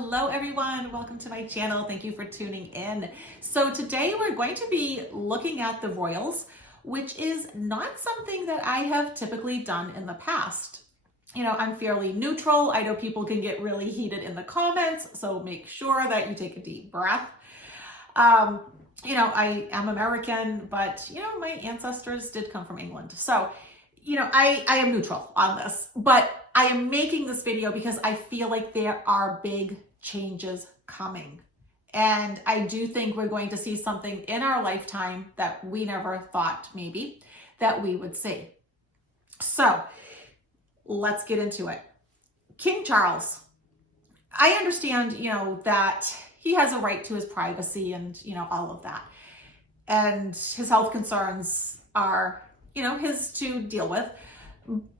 Hello everyone, welcome to my channel. Thank you for tuning in. So today we're going to be looking at the royals, which is not something that I have typically done in the past. You know, I'm fairly neutral. I know people can get really heated in the comments, so make sure that you take a deep breath. You know, I am American, but you know, my ancestors did come from England. So, you know, I am neutral on this, but I am making this video because I feel like there are big changes coming. And I do think we're going to see something in our lifetime that we never thought maybe that we would see. So let's get into it. King Charles, I understand, you know, that he has a right to his privacy and, you know, all of that. And his health concerns are, you know, his to deal with.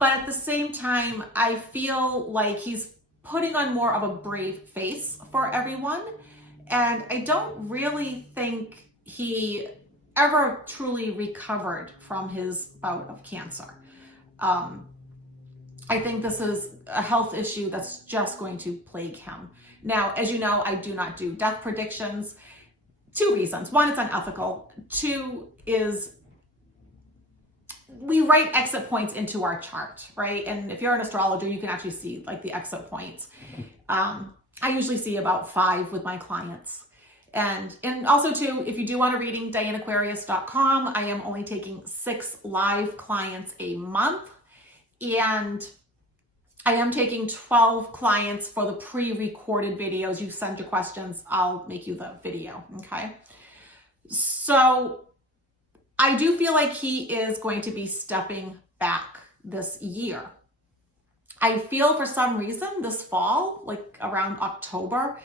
But at the same time, I feel like he's putting on more of a brave face for everyone. And I don't really think he ever truly recovered from his bout of cancer. I think this is a health issue that's just going to plague him. Now, as you know, I do not do death predictions. Two reasons. One, it's unethical. Two is we write exit points into our chart, right? And if you're an astrologer, you can actually see like the exit points. I usually see about 5 with my clients. And also too, if you do want a reading, DianeAquarius.com. I am only taking 6 live clients a month. And I am taking 12 clients for the pre-recorded videos. You send your questions, I'll make you the video, okay? So I do feel like he is going to be stepping back this year. I feel for some reason this fall, like around October,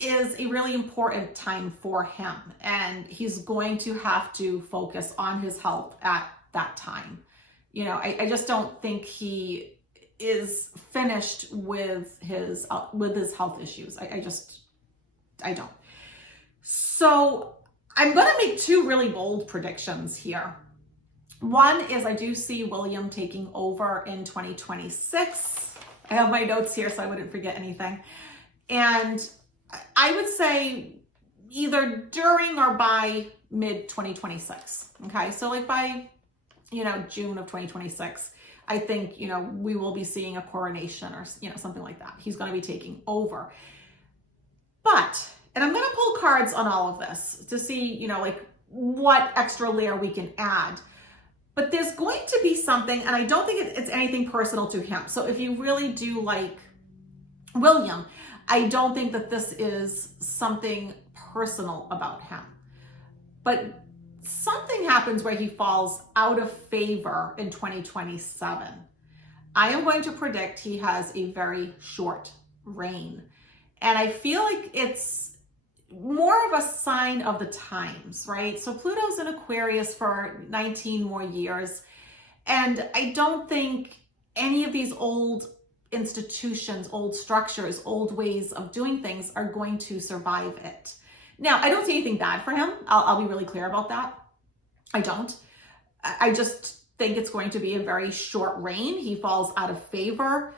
is a really important time for him. And he's going to have to focus on his health at that time. You know, I just don't think he is finished with his health issues. I don't. So I'm going to make 2 really bold predictions here. One is I do see William taking over in 2026. I have my notes here so I wouldn't forget anything. And I would say either during or by mid 2026. Okay. So like by, you know, June of 2026, I think, you know, we will be seeing a coronation or, you know, something like that. He's going to be taking over. And I'm going to pull cards on all of this to see, you know, like what extra layer we can add. But there's going to be something, and I don't think it's anything personal to him. So if you really do like William, I don't think that this is something personal about him. But something happens where he falls out of favor in 2027. I am going to predict he has a very short reign. And I feel like it's more of a sign of the times, right? So Pluto's in Aquarius for 19 more years. And I don't think any of these old institutions, old structures, old ways of doing things are going to survive it. Now, I don't see anything bad for him. I'll be really clear about that. I don't. I just think it's going to be a very short reign. He falls out of favor.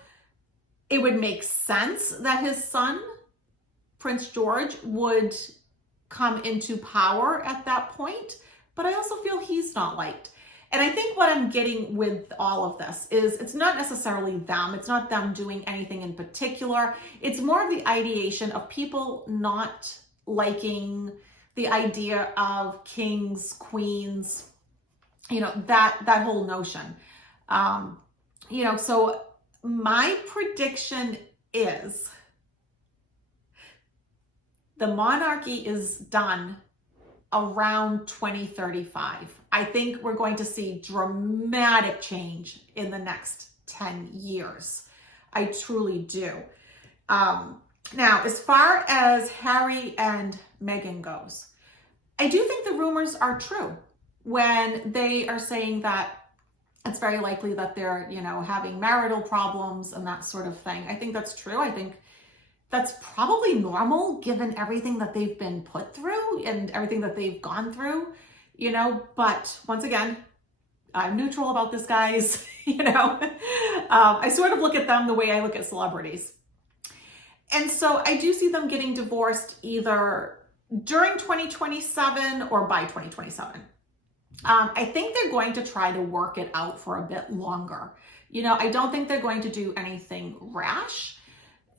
It would make sense that his son, Prince George, would come into power at that point, but I also feel he's not liked. And I think what I'm getting with all of this is it's not necessarily them. It's not them doing anything in particular. It's more of the ideation of people not liking the idea of kings, queens, you know, that whole notion. You know, so my prediction is the monarchy is done around 2035. I think we're going to see dramatic change in the next 10 years. I truly do. Now, as far as Harry and Meghan goes, I do think the rumors are true when they are saying that it's very likely that they're, you know, having marital problems and that sort of thing. I think that's true. I think that's probably normal given everything that they've been put through and everything that they've gone through, you know, but once again, I'm neutral about this, guys. You know, I sort of look at them the way I look at celebrities. And so I do see them getting divorced either during 2027 or by 2027. I think they're going to try to work it out for a bit longer. I don't think they're going to do anything rash,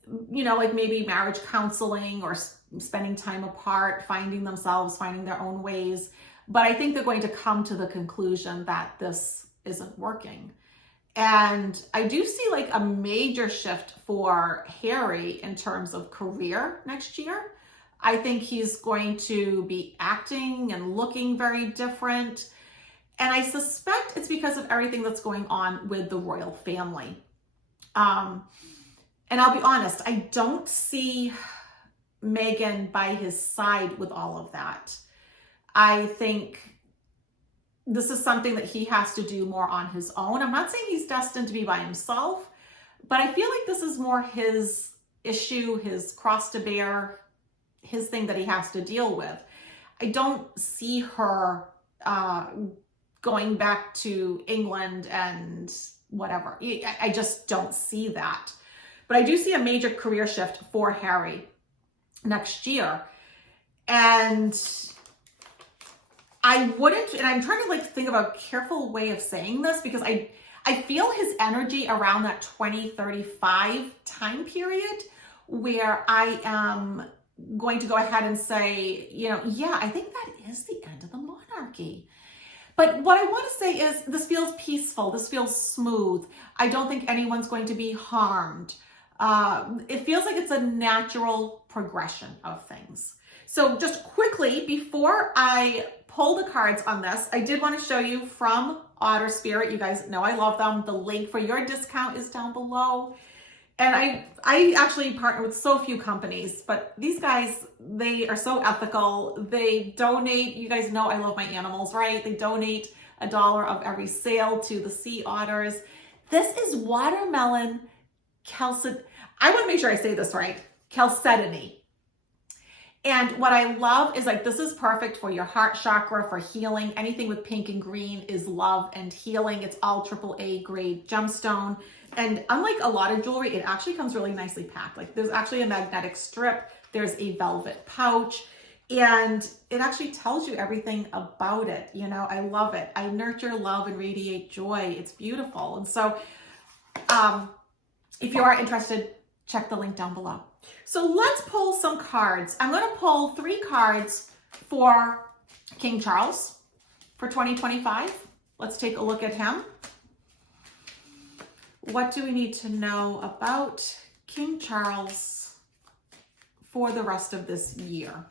like maybe marriage counseling or spending time apart, finding themselves, finding their own ways. But I think they're going to come to the conclusion that this isn't working. And I do see like a major shift for Harry in terms of career next year. I think he's going to be acting and looking very different. And I suspect it's because of everything that's going on with the royal family. And I'll be honest, I don't see Meghan by his side with all of that. I think this is something that he has to do more on his own. I'm not saying he's destined to be by himself, but I feel like this is more his issue, his cross to bear, his thing that he has to deal with. I don't see her going back to England and whatever. I just don't see that. But I do see a major career shift for Harry next year. And I wouldn't, and I'm trying to like think of a careful way of saying this, because I feel his energy around that 2035 time period where I am going to go ahead and say, yeah, I think that is the end of the monarchy. But what I want to say is this feels peaceful. This feels smooth. I don't think anyone's going to be harmed. It feels like it's a natural progression of things. So just quickly, before I pull the cards on this, I did want to show you from Otter Spirit. You guys know I love them. The link for your discount is down below. And I actually partner with so few companies, but these guys, they are so ethical. They donate, you guys know I love my animals, right? They donate $1 of every sale to the sea otters. This is watermelon I want to make sure I say this right, chalcedony. And what I love is like, this is perfect for your heart chakra, for healing. Anything with pink and green is love and healing. It's all AAA grade gemstone. And unlike a lot of jewelry, it actually comes really nicely packed. Like there's actually a magnetic strip. There's a velvet pouch. And it actually tells you everything about it. I love it. I nurture, love, and radiate joy. It's beautiful. And so if you are interested, check the link down below. So let's pull some cards. I'm going to pull 3 cards for King Charles for 2025. Let's take a look at him. What do we need to know about King Charles for the rest of this year?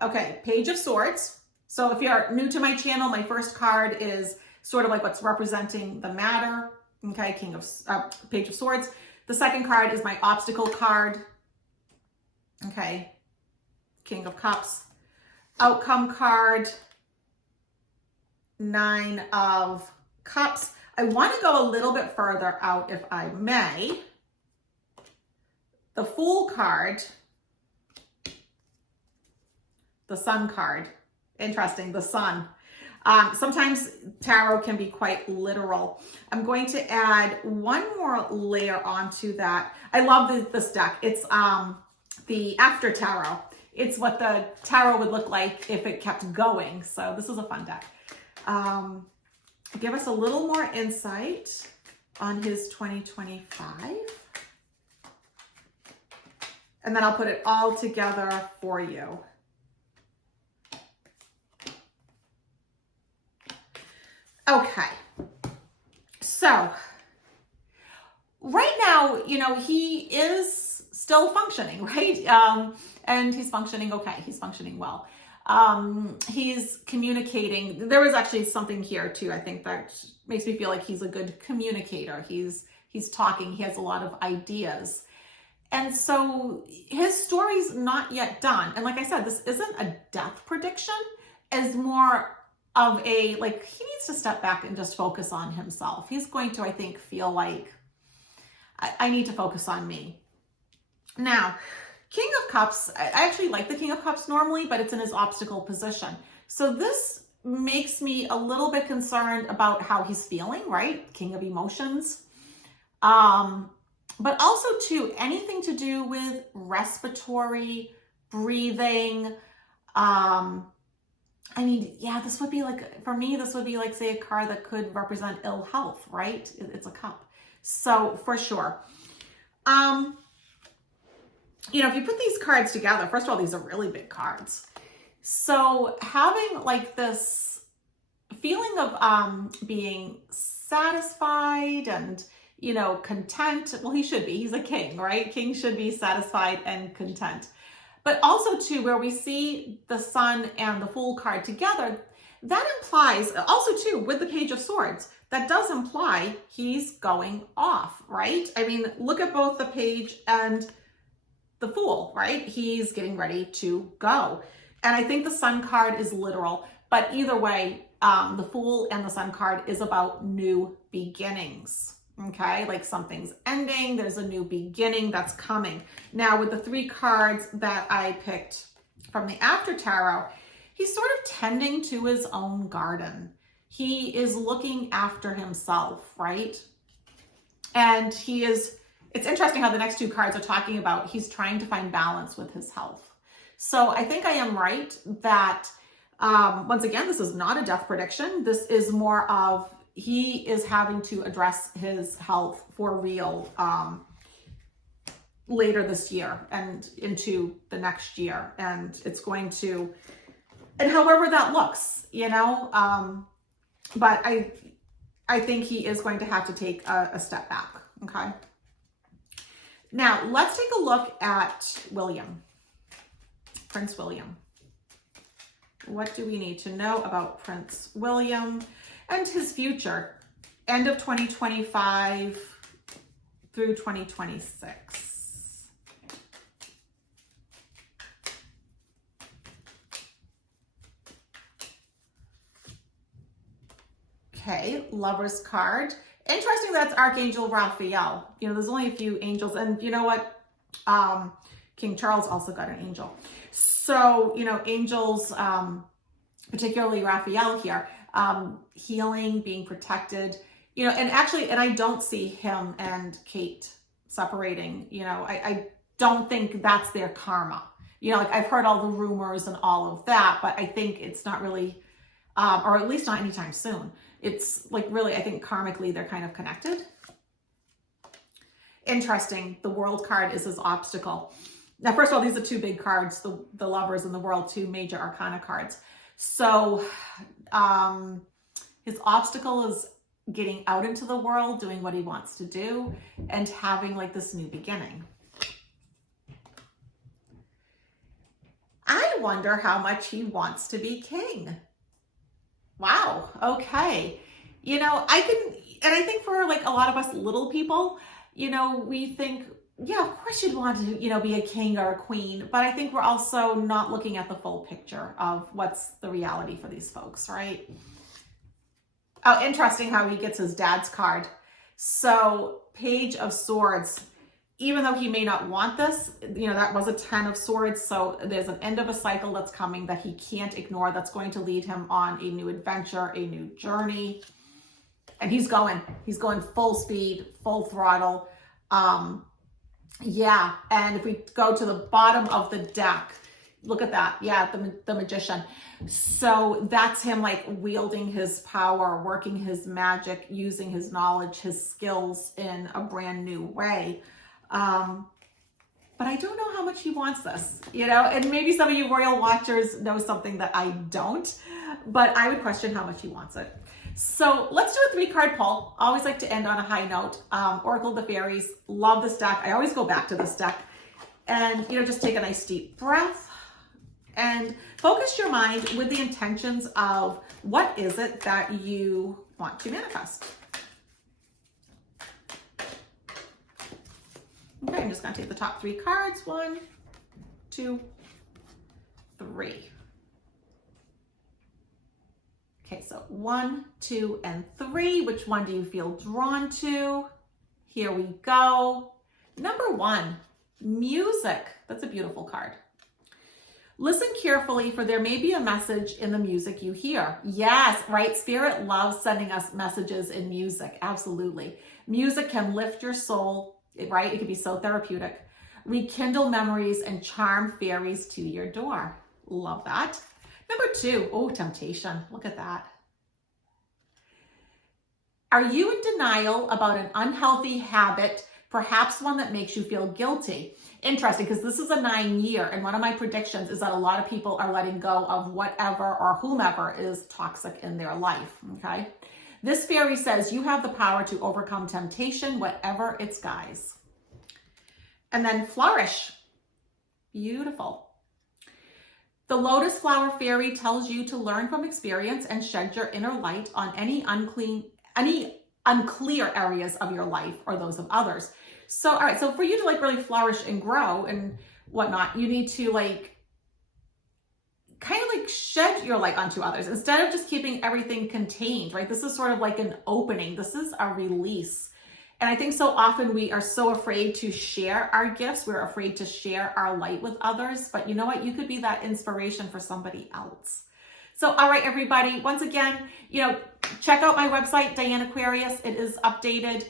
Okay, Page of Swords. So if you're new to my channel, my first card is sort of like what's representing the matter. Okay, Page of Swords. The second card is my obstacle card. Okay, King of Cups. Outcome card, 9 of Cups. I want to go a little bit further out, if I may. The Fool card, the Sun card. Interesting, the Sun. Sometimes tarot can be quite literal. I'm going to add one more layer onto that. I love this deck. It's the After Tarot. It's what the tarot would look like if it kept going. So this is a fun deck. Give us a little more insight on his 2025. And then I'll put it all together for you. Okay, so right now, he is still functioning, right? And he's functioning okay. He's functioning well. He's communicating. There was actually something here too, I think, that makes me feel like he's a good communicator. He's talking. He has a lot of ideas. And so his story's not yet done. And like I said, this isn't a death prediction, as more of he needs to step back and just focus on himself. He's going to, I think, feel like, I need to focus on me. Now, King of Cups, I actually like the King of Cups normally, but it's in his obstacle position. So this makes me a little bit concerned about how he's feeling, right? King of emotions. But also too, anything to do with respiratory, breathing. I mean, yeah, this would be like, for me, this would be like, say, a card that could represent ill health, right? It's a cup. So for sure. You know, if you put these cards together, first of all, these are really big cards. So having like this feeling of being satisfied and, you know, content. Well, he should be. He's a king, right? King should be satisfied and content. But also too, where we see the Sun and the Fool card together, that implies, also too, with the Page of Swords, that does imply he's going off, right? I mean, look at both the Page and the Fool, right? He's getting ready to go. And I think the Sun card is literal, but either way, the Fool and the Sun card is about new beginnings. Okay, like something's ending, there's a new beginning that's coming. Now with the 3 cards that I picked from the After Tarot, he's sort of tending to his own garden. He is looking after himself, right? And it's interesting how the next 2 cards are talking about he's trying to find balance with his health. So I think I am right that, once again, this is not a death prediction. This is more of he is having to address his health for real later this year and into the next year. And it's going to, and however that looks, you know, but I think he is going to have to take a step back. Okay. Now let's take a look at William, Prince William. What do we need to know about Prince William and his future, end of 2025 through 2026? Okay, Lover's card. Interesting, that's Archangel Raphael. You know, there's only a few angels, and you know what? King Charles also got an angel. So, you know, angels, particularly Raphael here, healing, being protected, you know, and actually, and I don't see him and Kate separating, you know, I don't think that's their karma. You know, like I've heard all the rumors and all of that, but I think it's not really, or at least not anytime soon. It's like really, I think karmically they're kind of connected. Interesting. The World card is his obstacle. Now, first of all, these are 2 big cards, the Lovers and the World, 2 major arcana cards. So his obstacle is getting out into the world, doing what he wants to do, and having like this new beginning. I wonder how much he wants to be king. Wow. Okay. You know, I think for like a lot of us little people, you know, we think, yeah, of course you'd want to, you know, be a king or a queen, but I think we're also not looking at the full picture of what's the reality for these folks, right? Oh, interesting how he gets his dad's card. So Page of Swords, even though he may not want this, you know, that was a 10 of Swords. So there's an end of a cycle that's coming that he can't ignore. That's going to lead him on a new adventure, a new journey. And he's going full speed, full throttle. Yeah. And if we go to the bottom of the deck, look at that. Yeah. The Magician. So that's him like wielding his power, working his magic, using his knowledge, his skills in a brand new way. But I don't know how much he wants this, you know, and maybe some of you royal watchers know something that I don't, but I would question how much he wants it. So let's do a 3-card pull. Always like to end on a high note. Oracle of the Fairies, love this deck. I always go back to this deck and, you know, just take a nice deep breath and focus your mind with the intentions of what is it that you want to manifest. Okay, I'm just going to take the top 3 cards. 1, 2, 3. Okay, so 1, 2, and 3. Which one do you feel drawn to? Here we go. Number 1, music. That's a beautiful card. Listen carefully, for there may be a message in the music you hear. Yes, right? Spirit loves sending us messages in music. Absolutely. Music can lift your soul, right? It can be so therapeutic. Rekindle memories and charm fairies to your door. Love that. Number 2, oh, temptation. Look at that. Are you in denial about an unhealthy habit, perhaps one that makes you feel guilty? Interesting, because this is a 9-year, and one of my predictions is that a lot of people are letting go of whatever or whomever is toxic in their life, okay? This fairy says you have the power to overcome temptation, whatever its guise. And then flourish. Beautiful. The lotus flower fairy tells you to learn from experience and shed your inner light on any unclear areas of your life or those of others. So, all right, so for you to like really flourish and grow and whatnot, you need to like kind of like shed your light onto others instead of just keeping everything contained, right? This is sort of like an opening. This is a release. And I think so often we are so afraid to share our gifts. We're afraid to share our light with others. But you know what? You could be that inspiration for somebody else. So, all right, everybody, once again, check out my website, Diane Aquarius. It is updated.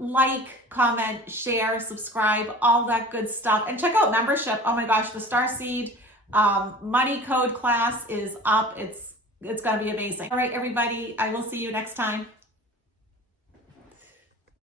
Like, comment, share, subscribe, all that good stuff. And check out membership. Oh my gosh, the Starseed money code class is up. It's going to be amazing. All right, everybody, I will see you next time.